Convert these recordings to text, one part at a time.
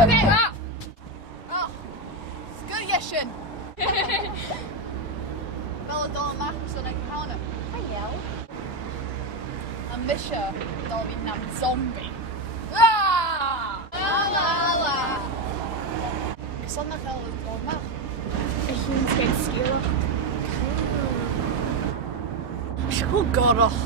Okay, Sgoil. Fel y dol mach sy'n ei cawn. Faial. A misio dol fi nam zombie. Ala! Gyson na fel y dol mach. Y llun sgen Sgoilach. Siw goroch.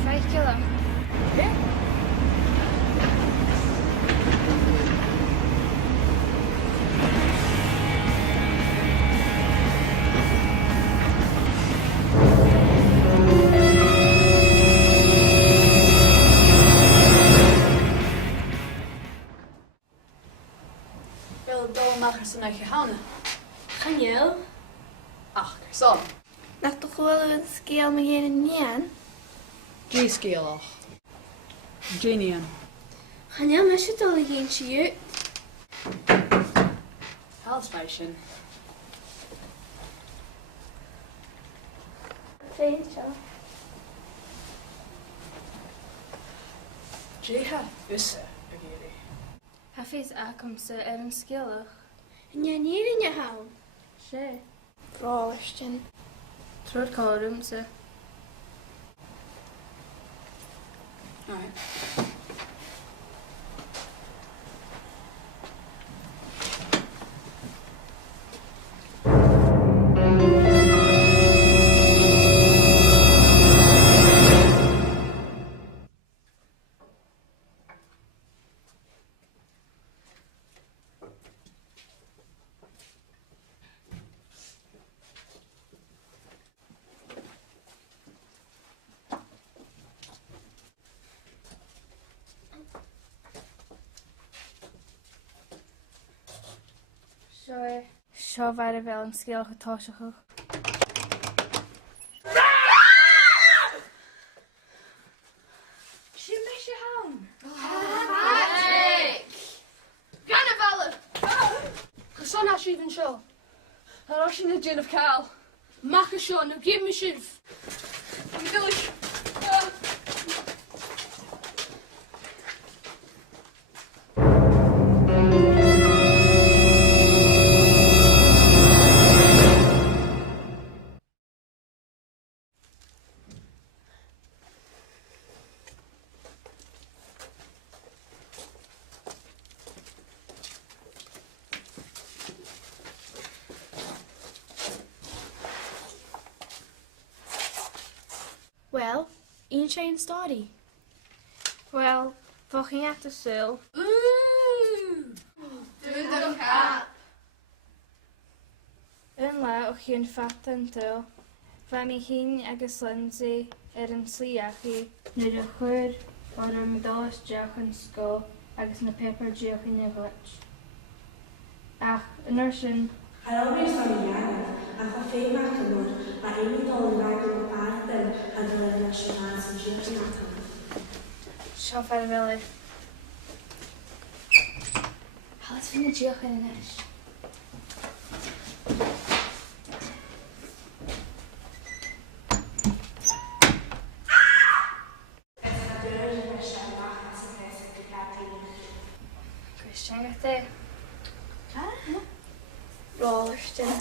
Faiceallach. Be? Fel y dol mach sy'n ei cawn. Faial. Ach, gyson. Nach toch wel een Sgoil me geen nian? Sgoilach. Genian. Faial, maar zit al geen chiu. Halsfeishin. Faiceallach. Jeha usse, begeri. Faiceallach om ze een Sgoilach. Ja, niet in je hou. Sé. Frálaistin. Trod colrum ze. Alright. Seo bhaid fel yn Sgoilach atáiseach. Siw mes je hawn. Gan y fel Gyson a sydd yn sio. Ar os yn y dyn of cael. Mach y sio, nhw gym y sif. Mi ddylech. Wel, un Shane stori. Wel, fo chi'n at y syl. Dwi'n dyn cael. Yn la, o'ch chi'n ffat yn tyl. Fa mi hyn agos Lindsay yn sliach i. Nid y chwyr o'r ymdolas diolch yn Sgoil agos na pepper diolch yn y glitch. Ach, yn o'r sy'n. Ar ôl i'r soniad, a cha ffein mach tymor, mae ein i dol yn rhaid yn bardd yn a dylen y siwrna sy'n siwrna yn atal. Seo ffaid fel e. Halas fi'n y diolch yn y nes. Christian gath e. Frálaistin.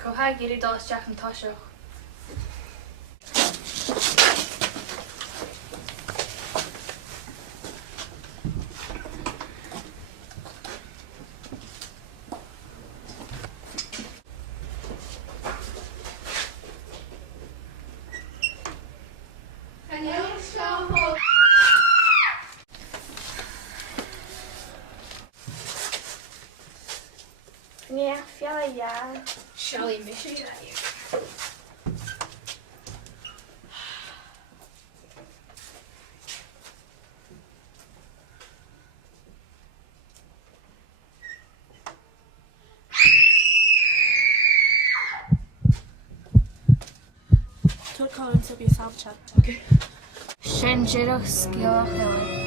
Coha giri dolas Jack yn tosioch. Nie, fiala ja. Shall we miss you? Twyd Colin to be self-chat. Okay. Sin Sgoilach Helen.